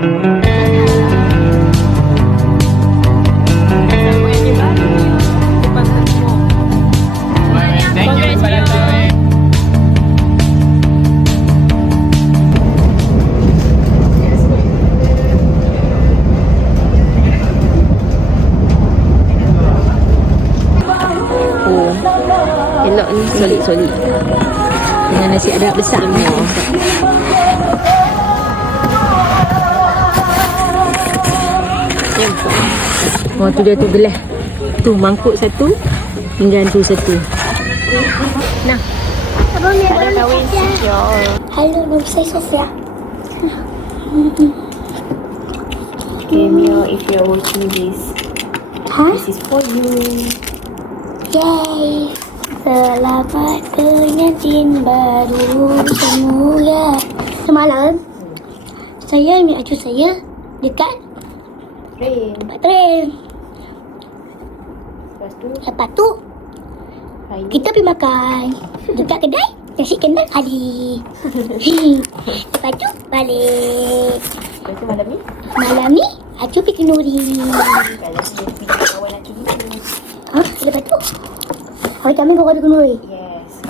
Elok ni, solid-solid. Dengan nasi adat besar ni. Oh, tu dia tu gelas. Tu mangkuk satu, pinggan tu satu. Nah. Abang ni Ada kahwin sial. Halo, nama saya Sofia. Okay, Mio, if you're watching this, Ha? this is for you. Yay! Selamat pengantin baru semua. Semalam, saya ambil acu saya dekat Rain. tempat tren. Lepas tu, Lepas tu, hari ni kita pergi makan dekat kedai nasi kandar Ali. Lepas tu, balik. lepas tu malam ni, Malam ni, acu pergi kenduri. kalau dia pergi kawan lelaki ni. Ha? Lepas tu, hari kami kau ada kenduri. Yes.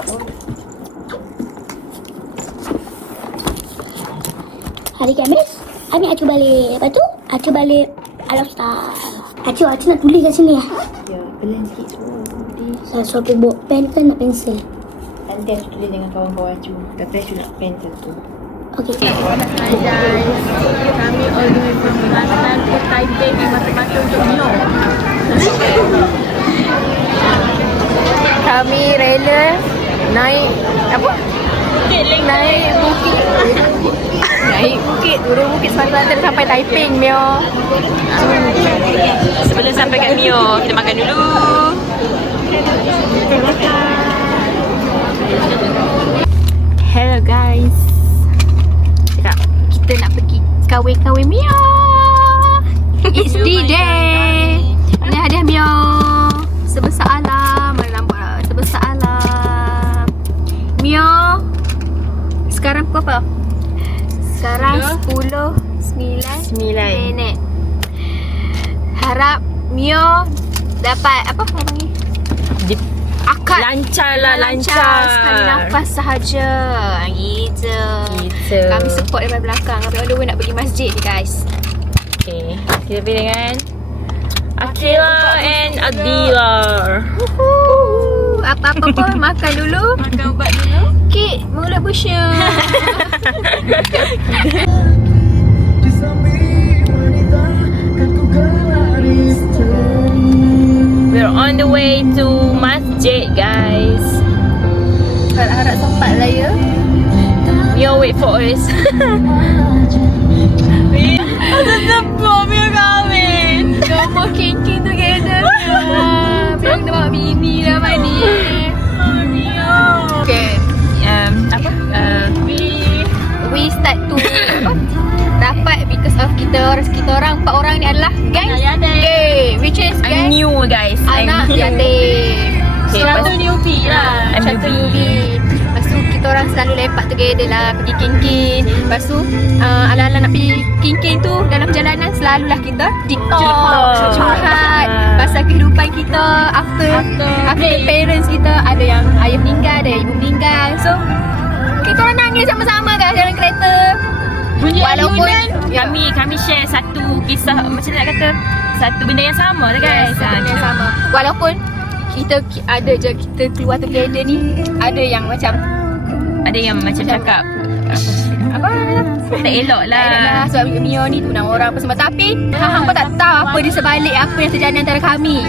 Hari Khamis, ambil acu balik. Lepas tu, acu balik Al-Star. Acu nak tulis kat sini lah. Ya, pelan sikit tu. Saya suruh pergi bawa pen kan nak pensel. Nanti aku tulis dengan kawan-kawan Acu. Tapi Acu nak pen satu. Okey. Hai guys, kami all the way from Kelantan ke Taipei di mata-mata untuk Mio. Kami rela naik apa? Naik bukit. Naik bukit, turun bukit Selatan sampai Taipei Mio. Sebelum sampai kat Mio, kita makan dulu. Hello guys. Sekejap, kita nak pergi kahwin-kahwin Mio. It's D-Day. Ini hadiah Mio. Sebesar alam. Mana nampak tak? Sebesar alam. Mio. Sekarang pukul apa? Sekarang 10:09 minit. Harap Mio dapat apa panggil? Akad Lancar lah, sekali nafas sahaja. Gitu. Kami support daripada belakang. Kami on the way nak pergi masjid ni guys. Okay, kita pergi dengan Akila and Adila. Apa-apa pun makan dulu. Makan ubat dulu. Kek mula busya. We're on the way to masjid, guys. Harap-harap sempat lah ya. Mio wait for us. Ada tepuk Mio kahwin. No more kinky together. Biar kita bawa bini dah mandi. Okay. Apa? We start to apa? Dapat because of kita orang 4 orang ni adalah gang gay, which is I'm gang new, guys. anak yatim. Okay, Satu newbie lah. I'm Satu newbie. newbie. Lepas tu kita orang selalu lepak together lah, pergi kin-kin. Lepas tu ala-ala nak pergi kin-kin tu dalam perjalanan selalulah kita TikTok, curhat pasal kehidupan kita after parents kita. Ada yang ayah meninggal, ada yang ibu meninggal. So kita orang nangis sama-sama kan dalam kereta. Walaupun kami share satu kisah, macam nak kata, satu benda yang sama lah, guys. yang sama. Walaupun kita ada je kita keluar together ni, ada yang macam cakap apa tak elok lah. tak elok lah sebab Mio ni tunang orang apa semua. Tapi hang pun tak tahu apa di sebalik apa yang terjadi antara kami.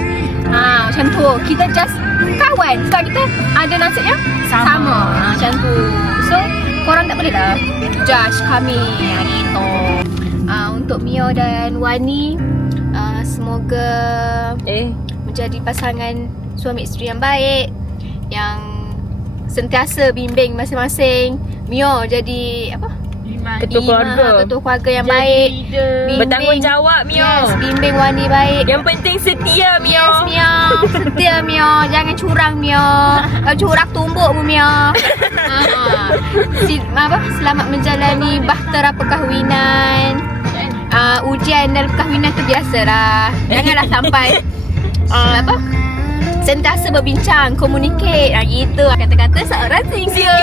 Macam tu. Kita just kawan sebab kita ada nasib yang sama. Macam tu. So korang tak boleh lah judge kami gitu. Untuk Mio dan Wani, semoga menjadi pasangan suami isteri yang baik, yang sentiasa bimbing masing-masing. Mio jadi apa? Ketua keluarga yang baik. Bertanggungjawab, Mio. Yes, bimbing Wani baik. Yang penting setia, Mio. Yes, Mio. Setia, Mio. Jangan curang, Mio. Kalau curang tumbuk mu, Mio. Selamat menjalani bahtera perkahwinan. perkahwinan dalam perkahwinan tu biasalah. Janganlah sampai sentiasa berbincang, communicate. Gitu kata-kata seorang single.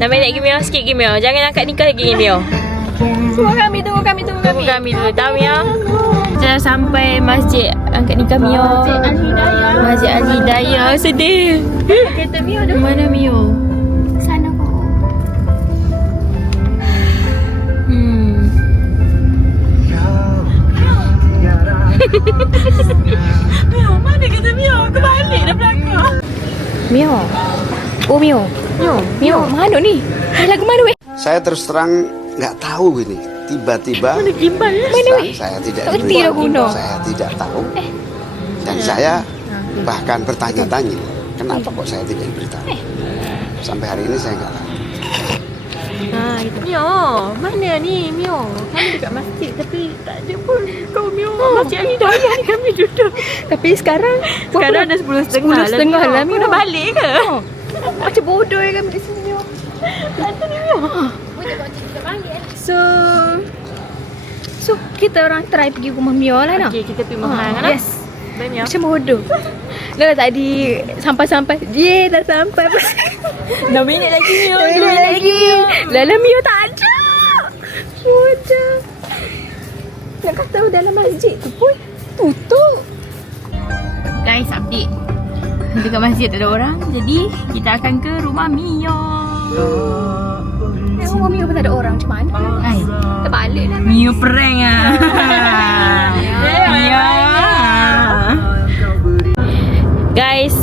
Nak main lagi Mio sikit Mio. Jangan angkat nikah lagi Mio. Tunggu kami. Tunggu kami dulu. Tahu Mio? Kita dah sampai masjid angkat nikah Mio. Masjid Al-Hidayah. Sedih. Kereta Mio dah Mana Mio? sana kok. Mio, mana kata Mio? Aku balik dah belakang. Mio. Oh Mio. Mio, mana ni? Lagu mana weh? Saya terus terang nggak tahu ini. Tiba-tiba saya tidak Kerti dah guna. saya tidak tahu. Dan saya bahkan bertanya-tanya, kenapa kok saya tidak diberitahu? Sampai hari ini saya nggak tahu. Gitu. Mio, mana ni Mio? Kami dekat masjid tapi tak ada pun kau Mio. Masjid Al-Hidayah ni kami duduk. Tapi sekarang Sekarang dah 10.30 lah. Mio dah balik ke? Macam bodoh ya kami di sini Mio. Ada ni Mio. So kita orang try pergi rumah Mio lah nak. Okay, kita pergi mahal kan? Yes. Bye Mio. Macam bodoh. Dah tadi sampai-sampai. Dia dah sampai. 6 minit lagi Mio. 2 minit lagi. Dalam Mio tak ada. Bodoh. Nak kata dalam masjid tu pun tutup. Guys, update. Dekat masjid tak ada orang. Jadi, kita akan ke rumah Mio. Rumah Mio pun tak ada orang. Macam mana? Hai. Kita balik lah. Mio prank ah. Mio. Guys,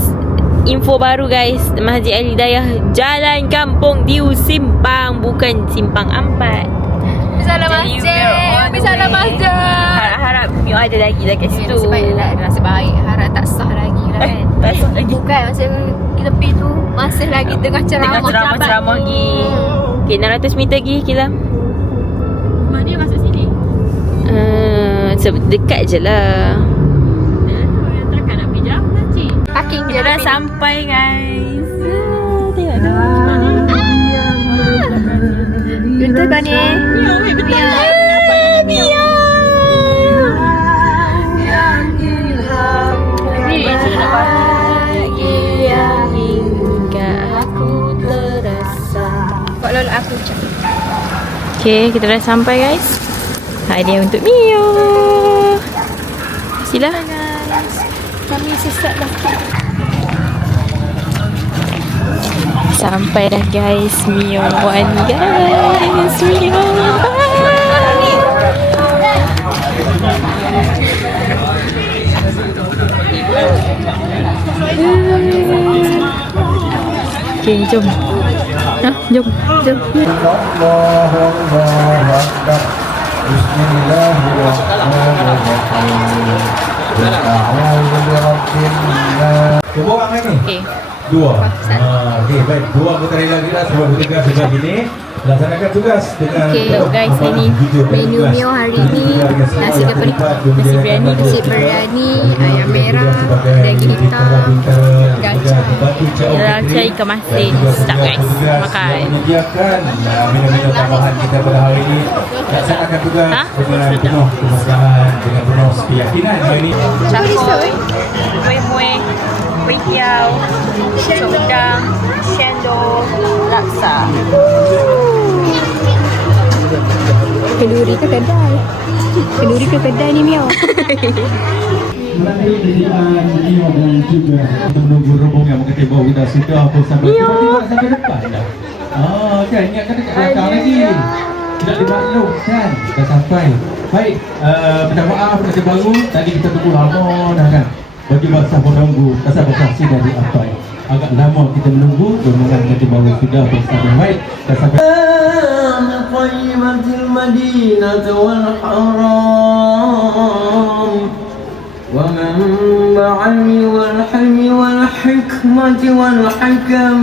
info baru guys. Masjid Al-Hidayah Jalan Kampung Diu Simpang, bukan Simpang Ampat. Salah masjid. Salah masjid. Harap Mio ada lagi kat situ. Nasib baik. Harap tak sah lagi lah kan. Tak sah lagi. Bukan masa kita pergi tu masih lagi tengah ceramah. Tengah ceramah lagi. Okay, 600 meter lagi Kilam. Rumah dia masuk sini? Dekat je lah. Takkan nak pergi jauh nanti. Parking je Kita dah lah. sampai guys. Tengok dah. Betul kan ni? Mio. Bahagia hingga aku terasa. Buat lolak aku macam. Okay, kita dah sampai guys. Hadiah untuk Mio. Sila. Kami sesat dah. Sampai dah guys. Mio one guys. Mio. Okay, jom. Jom. Cuba orang ni. Okay. Dua. Okey, baik. Dua anggota rela kita sebab bertugas sebelah sini. Laksanakan tugas dengan Okay, guys, ini menu Mio hari ni. Nasi apa ni? Nasi biryani. Nasi biryani, ayam merah, daging hitam, gacang. Kita cari ikan masin. Sedap guys. Makan. Menyediakan minum-minum tambahan kita pada hari ini. Laksanakan tugas dengan penuh kemudahan, dengan penuh keyakinan hari ini. Cakoy, muih-muih, kuih tiaw, cendang, cendol, laksa. Kenduri ke kedai? Kenduri ke kedai ni Mio? Melalui penyediaan video dan juga kita menunggu rombongan yang mengerti bahawa kita sudah pun sampai tiba-tiba sampai depan dah. Kan ingatkan dekat belakang lagi. Tidak dimaklum kan dah sampai. Baik, minta maaf kerja baru tadi kita tunggu lama dah kan. Bagi masa menunggu kasar bersaksi dari Apai. Agak lama kita menunggu rombongan kerja baru sudah pun sampai. Baik, dah sampai. طيبة المدينة والحرام ومنبع والحلم والحكمة والحكم.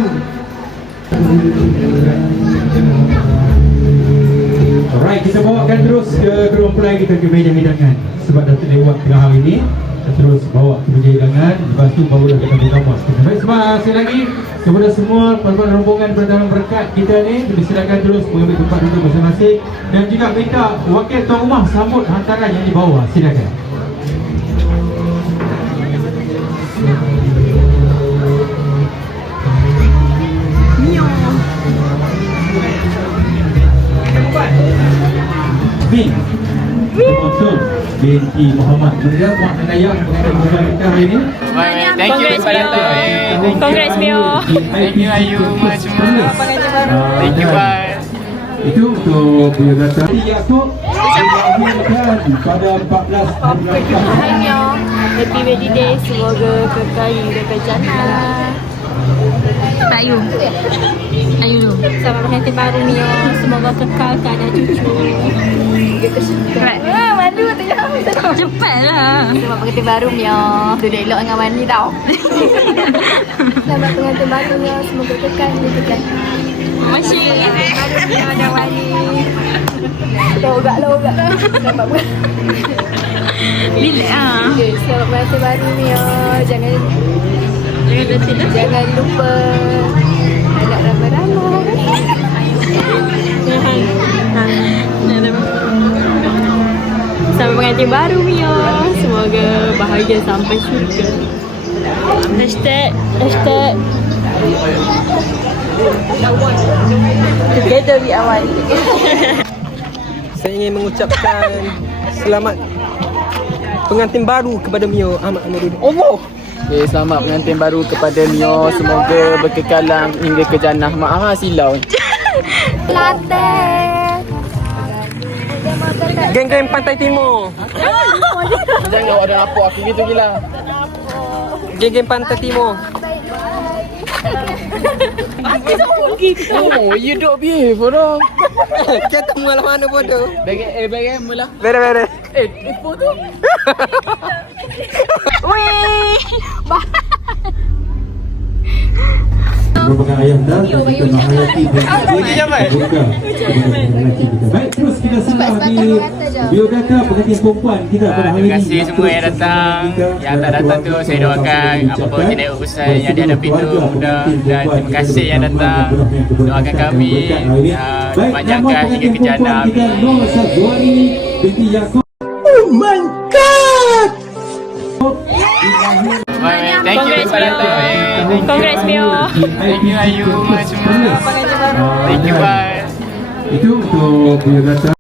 Alright, kita bawakan terus ke ruang pelai kita ke meja hidangan. Sebab Datuk Dewan tengah hari ini, kita terus bawa ke meja hidangan. Lepas tu barulah kita beri nama. Baik, semua sekali lagi Kepada semua tuan-tuan rombongan berdalam berkat kita ni, dipersilakan terus mengambil tempat duduk masing-masing. Dan juga minta wakil tuan rumah sambut hantaran yang di bawah. Silakan. Bin Mansur binti Muhammad Mulia Mak dan Ayah mengenai program kita hari ini. Thank you kepada Mio. Congrats Mio. Thank you Ayu semua. Thank you bye. Itu untuk biodata Yaakob pada 14 hari Hai Mio. Happy wedding day. Semoga kekal hingga ke jannah. Ayu. Ayu dulu. Selamat pengantin baru Mio. Semoga kekal tak ada cucu. Hingga ke syurga. Malu tengok. Cepatlah. Selamat pengantin baru Mio. Duduk elok dengan Wani tau. Selamat pengantin baru Mio. Semoga kekal hingga ke jannah. Masih. Mio dan Wani. Logak. Selamat Bila selamat pengantin baru Mio. Jangan lupa anak ramai-ramai. Selamat pengantin baru Mio. Semoga bahagia sampai syurga. Hashtag Together we are one. Saya ingin mengucapkan selamat pengantin baru kepada Mio Ahmad Amiruddin. Allah. Okay, selamat pengantin baru kepada Mio. Semoga berkekalan hingga ke jannah. Maaf silau. Latte. Geng-geng Pantai Timur. Jangan awak ada lapor aku gitu gila. Geng-geng Pantai Timur. Oh, you dok behave bodoh. Kata malam mana bodoh. Bagi mula. Bere. Info tu. merupakan ayah dah kita menghayati buka baik terus kita simak di biodata pengantin perempuan kita pada hari ini. Terima kasih semua yang datang. Yang tak datang tu saya doakan apa-apa jenis urusan yang dihadapi tu mudah, dan terima kasih yang datang. Doakan kami panjangkan hingga ke jannah. Nur Sazwani binti Yaakob. Thank you kepada Congrats Mio. Thank you Ayu semua. Thank you bye. Itu untuk biodata